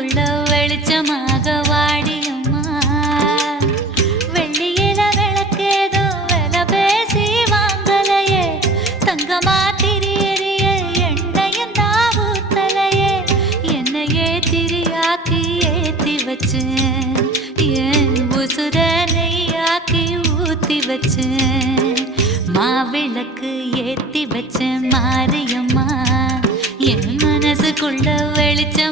மனசுக்குள்ள வெளிச்சமாக வாடியம்மா. வெள்ளியில விளக்கேதோ வில பேசி வாங்கலையே, தங்கமா திரியறிய எண்ணையும் தாவூத்தலையே. என்னையே திரியாக்கி ஏத்தி வச்சேன், என் உசுர நெய்யாக்கி ஊத்தி வச்சேன். மாவிளக்கு ஏத்தி வச்சேன் மாரியம்மா, என் மனசுக்குள்ள வெளிச்சம்